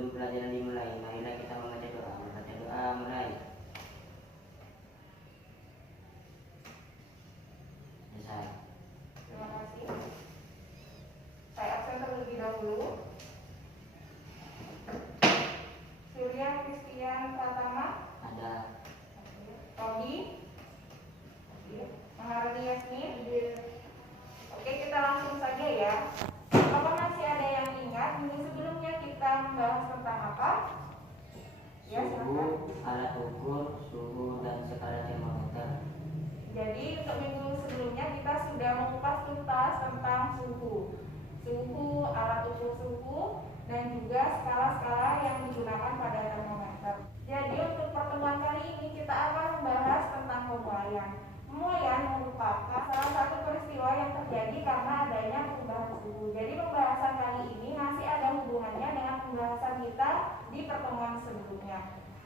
Sebelum pelajaran dimulai, marilah kita membaca doa. Membaca doa mulai. Selesai. Terima kasih. Saya absen terlebih dahulu. Surya Kristian Pratama. Ada. Robi. Maharani Yasmin. Oke, kita langsung saja ya. Apakah masih ada yang ingat minggu sebelumnya kita membahas tentang apa? Ya, silakan. Suhu, alat ukur, suhu dan skala termometer. Jadi untuk minggu sebelumnya kita sudah mengupas tuntas tentang suhu, alat ukur suhu, dan juga skala-skala yang digunakan pada termometer. Jadi untuk pertemuan kali ini kita akan membahas tentang pemuaian. Pemuaian merupakan salah satu peristiwa yang terjadi karena adanya perubahan suhu. Jadi pembahasan kali ini masih ada hubungannya dengan pembahasan kita di pertemuan sebelumnya.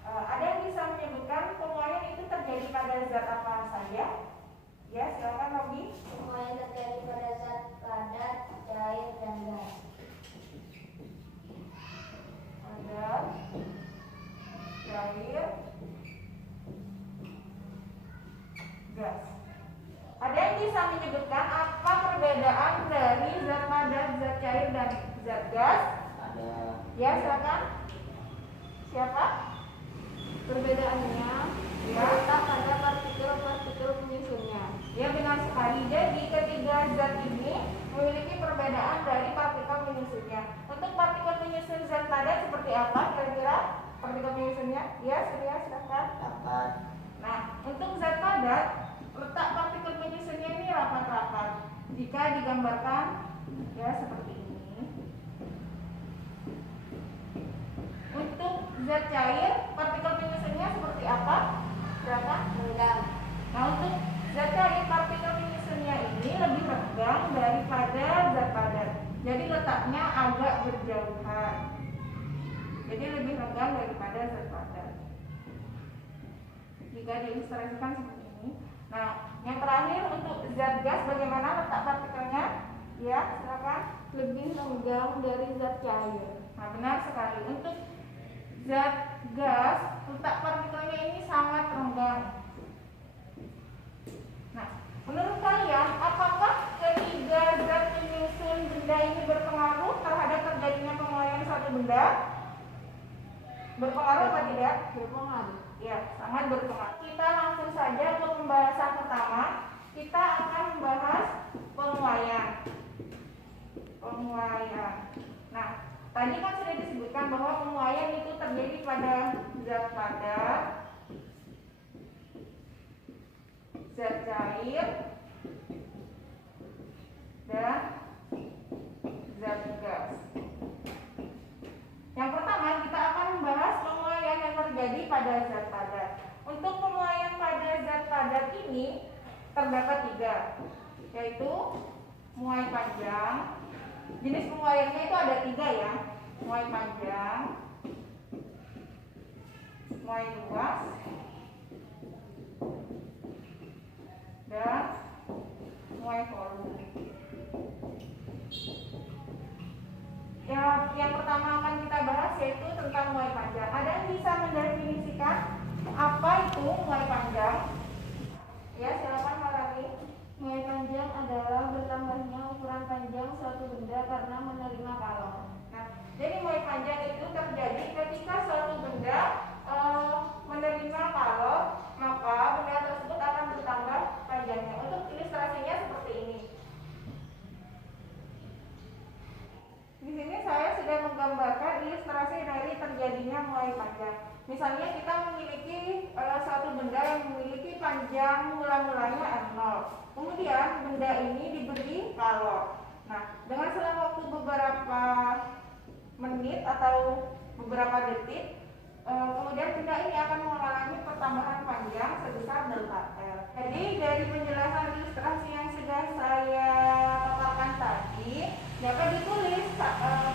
Ada yang bisa menyebutkan pemuaian itu terjadi pada zat apa saja? Ya, silakan Robi. Pemuaian terjadi pada zat padat, cair, dan gas. Padat, cair, gas. Ada yang bisa menyebutkan apa perbedaan dari zat padat, zat cair, dan zat gas? Ada. Ya, silakan. Siapa? Perbedaannya terletak pada partikel-partikel penyusunnya. Ya, benar sekali. Jadi ketiga zat ini memiliki perbedaan dari partikel penyusunnya. Untuk partikel penyusun zat padat seperti apa kira-kira partikel penyusunnya? Ya, Surya, silakan. Dapat. Nah, untuk zat padat, letak partikel penyusunnya ini rapat-rapat. Jika digambarkan ya seperti ini. Untuk zat cair, partikel penyusunnya seperti apa? Silakan. Renggang. Nah, untuk zat cair, partikel penyusunnya ini lebih renggang daripada zat padat. Jadi letaknya agak berjauhan. Jadi lebih renggang daripada zat padat. Jika diilustrasikan seperti ini. Nah, yang terakhir untuk zat gas, bagaimana letak partikelnya? Ya, silakan. Lebih renggang dari zat cair. Nah, benar sekali. Untuk zat gas, letak partikelnya ini sangat renggang. Nah, menurut kalian, apakah ketiga zat penyusun benda ini berpengaruh terhadap terjadinya pemuaian suatu benda? Berpengaruh atau tidak? Berpengaruh. Ya, sangat berpengaruh. Kita langsung saja ke pembahasan pertama. Kita akan membahas pemuaian. Nah, tadi kan sudah disebutkan bahwa pemuaian itu terjadi pada zat padat, zat cair, dan zat gas. Yang pertama kita akan membahas pemuaian yang terjadi pada zat padat. Untuk pemuaian pada zat padat ini terdapat 3, yaitu muai panjang. Jenis pemuaiannya itu ada 3 ya, muai panjang, muai luas, dan muai volume. Yang pertama akan kita bahas yaitu tentang muai panjang. Ada yang bisa mendefinisikan apa itu muai panjang? Ya, silakan Marani. Muai panjang adalah bertambahnya ukuran panjang suatu benda karena menerima kalor. Nah, jadi muai panjang itu terjadi ketika suatu benda menerima kalor, maka benda tersebut akan bertambah panjangnya. Untuk ilustrasinya seperti ini. Di sini saya sudah menggambarkan ilustrasi dari terjadinya muai panjang. Misalnya kita memiliki suatu benda yang memiliki panjang mula-mulanya M0. Kemudian benda ini diberi kalor. Nah, dengan selang waktu beberapa menit atau beberapa detik, kemudian benda ini akan mengalami pertambahan panjang sebesar delta L. Jadi dari penjelasan ilustrasi yang sudah saya paparkan tadi, dapat ditulis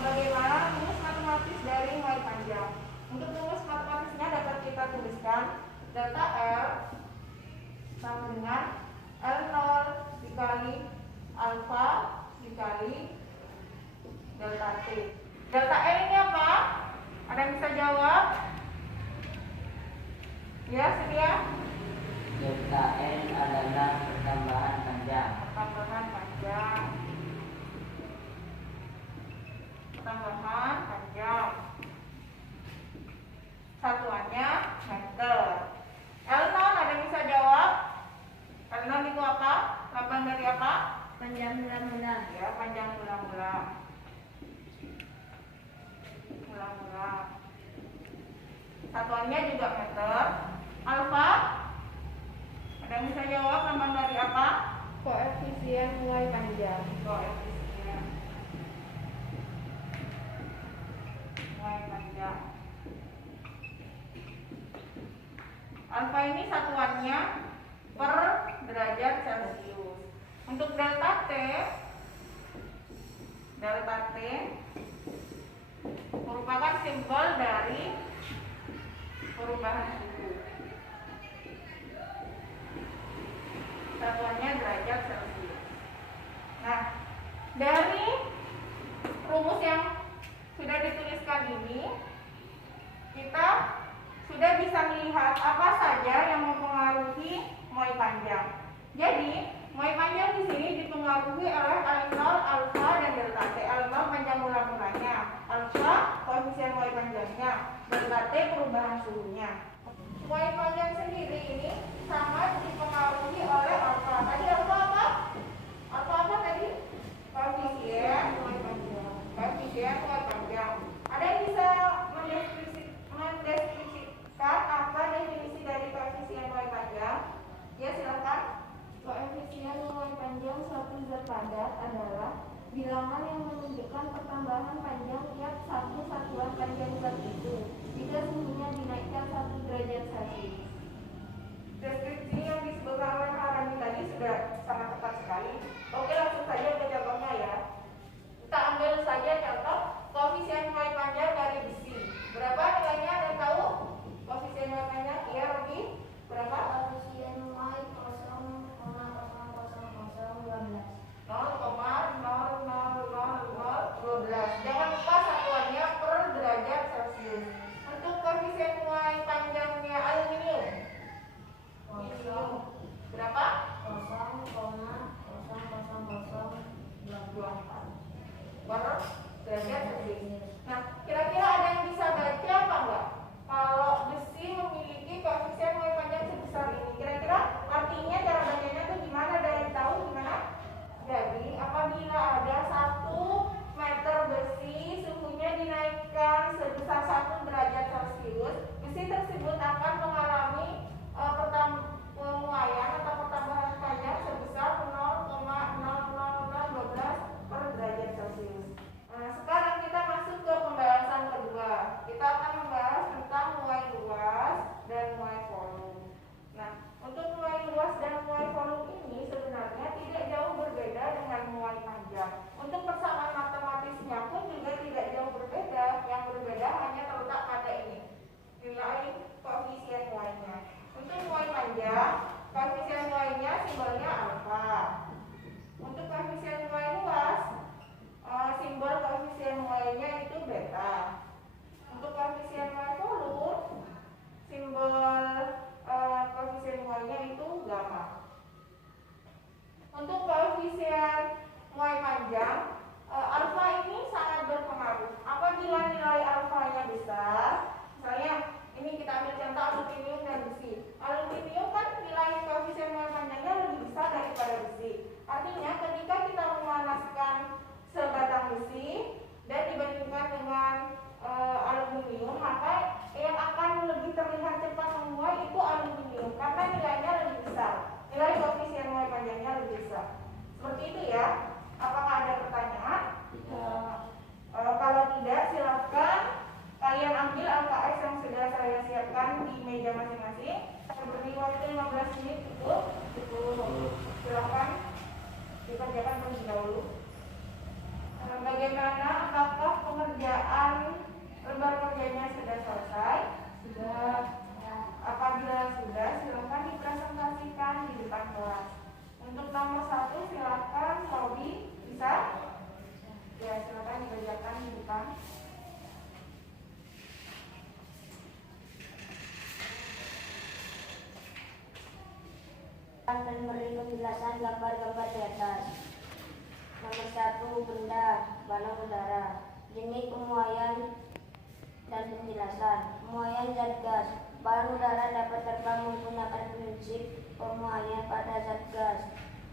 bagaimana rumus matematis dari muai panjang. Untuk rumus matematisnya dapat kita tuliskan delta L sama dengan L0 dikali alfa dikali delta T. Delta L ini apa? Ada Satuannya meter. L0 ada yang bisa jawab? L0 itu apa? Lambang dari apa? Panjang mula-mula. Ya, panjang mula-mula. Mula-mula. Satuannya juga meter. Alfa ada yang bisa jawab? Lambang dari apa? Koefisien Y panjang. Koefisien Y panjang. Alfa ini satuannya per derajat Celcius. Untuk delta T merupakan simbol dari perubahan suhu. Satuannya derajat Celcius. Nah, dari rumus yang sudah dituliskan ini, kita sudah bisa melihat apa saja yang mempengaruhi MOI panjang. Jadi, MOI panjang di sini dipengaruhi oleh L0, alfa, dan delta T. L0 panjang mula-mulanya, alfa koefisien MOI panjangnya, delta T perubahan suhunya. MOI panjang sendiri ini sangat dipengaruhi oleh alfa. Tadi alfa apa? Alfa apa tadi? Koefisien MOI panjang. Koefisien MOI panjang. Ada yang bisa mendeskripsikan apa definisi dari koefisien MOI panjang? Ya, silakan. Koefisien Y panjang suatu zat padat adalah bilangan yang menunjukkan pertambahan panjang tiap satu satuan panjang zat itu jika suhunya dinaikkan 1 derajat Celcius. Deskripsi yang disebutkan oleh Harani tadi sudah sangat tepat sekali. Oke, langsung saja ke contohnya ya. Kita ambil saja contoh koefisien MOI panjang dari besi. Berapa nilainya? Ada yang tahu? Koefisien MOI panjang? Iya, Robi? Berapa? Koefisien Y 0,000012. 0,00012. Jangan lupa satuannya per derajat Celcius. Untuk koefisien MOI panjangnya aluminium. Berapa? 0,000024 Per derajat Celcius. Nah, kira-kira ada yang bisa baca apa enggak? Kalau besi memiliki koefisien MOI panjang sebesar ini, kira-kira artinya cara bacanya itu gimana? Ada yang tahu gimana? Jadi, apabila ada 1 meter besi suhunya dinaikkan sebesar 1 derajat Celcius, besi tersebut akan mengalami penguaian atau pertambahan panjang sebesar 0,00012 per derajat Celcius. Nah, sekarang kita masuk ke pembahasan kedua. Kita akan membahas tentang MOI luas dan MOI volume. Nah, untuk MOI luas dan MOI volume ini sebenarnya tidak jauh berbeda dengan MOI panjang. Untuk persamaan matematisnya pun juga tidak jauh berbeda. Yang berbeda hanya terletak pada ini, nilai koefisien MOI-nya. Untuk MOI panjang, koefisien MOI-nya simbolnya alfa. Untuk koefisien MOI luas, simbol koefisien MOI-nya itu beta. Untuk koefisien MOI volume, simbol koefisien MOI-nya itu gamma. Untuk koefisien MOI panjang, alfa ini sangat berpengaruh. Apabila nilai alfanya besar, misalnya ini kita ambil contoh aluminium dan besi. Aluminium kan nilai koefisien MOI panjangnya lebih besar daripada besi. Artinya ketika kita memanaskan sebatang besi dan dibandingkan dengan aluminium, maka yang akan lebih terlihat cepat menguai itu aluminium karena nilainya lebih besar. Nilai koefisien MOI panjangnya lebih besar. Seperti itu ya. Apakah ada pertanyaan? Kalau tidak, silakan kalian ambil LKS yang sudah saya siapkan di meja masing-masing. Saya beri waktu 15 menit cukup. Silakan dikerjakan terlebih dahulu. Bagaimana? Apakah pengerjaan lembar kerjanya sudah selesai? Sudah. Apabila sudah, silakan dipresentasikan di depan kelas. Untuk nomor 1, silakan Robi, bisa? Ya, silakan dikerjakan di depan. Dan beri penjelasan gambar-gambar di atas. Nomor 1, benda, balon udara. Jenis pemuaian Dan penjelasan. Pemuaian zat gas. Balon udara dapat terbang menggunakan prinsip pemuaian pada zat gas.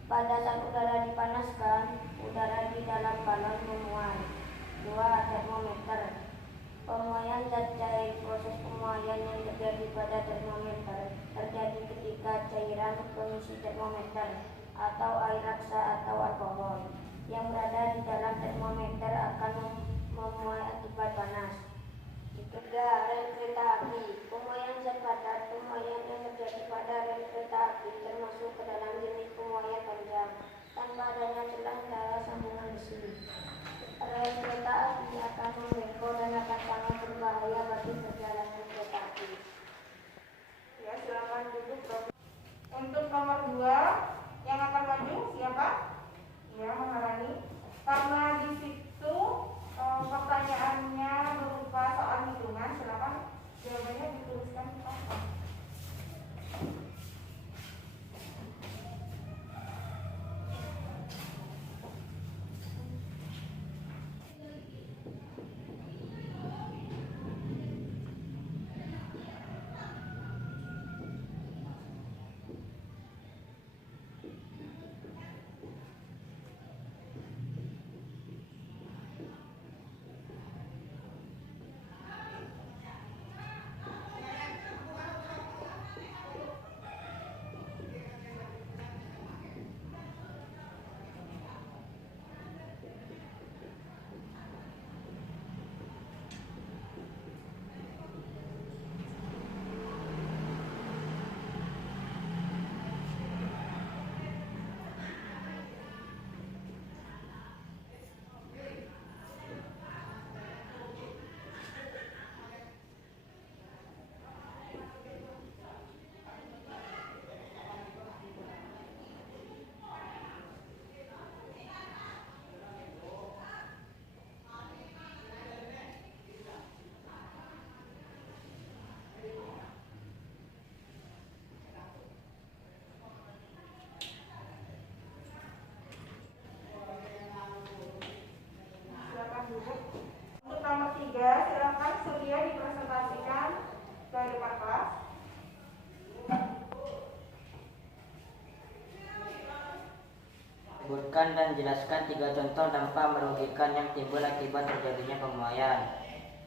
Pada saat udara dipanaskan, udara di dalam balon memuai. 2. Termometer. Pemuaian zat cair. Proses pemuaian yang terjadi pada termometer terjadi ketika cairan pengisi termometer atau air raksa atau alkohol yang berada di dalam termometer akan memuai akibat panas. 3. Rel kereta api. Pemuaian zat padat. Pemuaian yang terjadi pada rel kereta api termasuk ke dalam jenis pemuaian panjang tanpa adanya celah antara sambungan besi. Rel kereta api akan membengkok dan akan sangat berbahaya bagi perjalanan kereta api. Ya, silakan duduk. Untuk nomor 2 yang akan maju siapa? Ya, Maharani. Karena di situ pertanyaannya berupa soal hitungan, silakan jawabannya dituliskan di papan. Untuk nomor 3, silakan Surya dipresentasikan ke depan kelas. Sebutkan dan jelaskan 3 contoh dampak merugikan yang timbul akibat terjadinya pemuaian.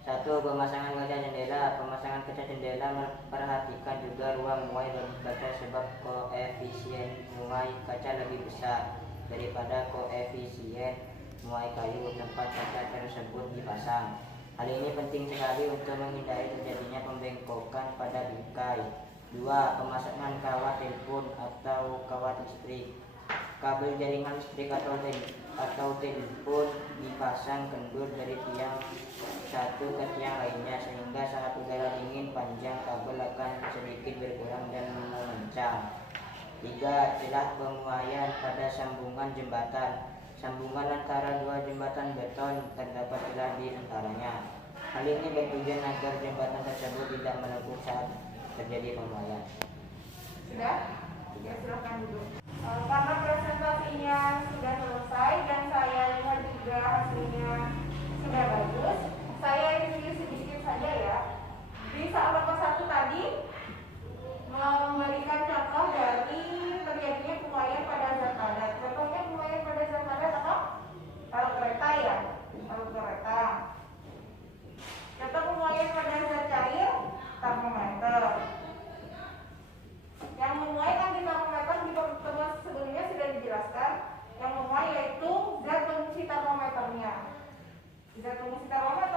1. Pemasangan kaca jendela. Pemasangan kaca jendela memperhatikan juga ruang muai bagi kaca sebab koefisien muai kaca lebih besar daripada koefisien muai kayu tempat kaca tersebut dipasang. Hal ini penting sekali untuk menghindari terjadinya pembengkokan pada bingkai. 2. Pemasangan kawat telepon atau kawat listrik. Kabel jaringan listrik atau telepon dipasang kendur dari tiang satu ke tiang lainnya sehingga saat udara dingin panjang kabel akan sedikit berkurang dan memencang. 3. Celah pemuaian pada sambungan jembatan. Sambungan antara 2 jembatan beton terdapat celah di antaranya. Hal ini bertujuan agar jembatan tersebut tidak melepuh saat terjadi pemuaian. Sudah? Ya, silakan duduk. Karena presentasinya sudah selesai dan saya lihat juga hasilnya sudah bagus, saya review sedikit saja ya. Di soal nomor 1 tadi memberikan contoh dari terjadinya pemuaian pada zat padat. Contohnya pemuaian pada zat padat apa? Kalau kereta ya, kalau kereta. Contoh pemuaian pada zat cair, termometer. Yang memuai kan di termometer di pertemuan sebelumnya sudah dijelaskan. Yang memuai yaitu zat pengisi termometernya. Zat pengisi termometer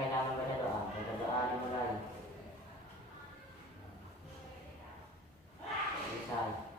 kita membaca doa. Baca doa dimulai. Selesai.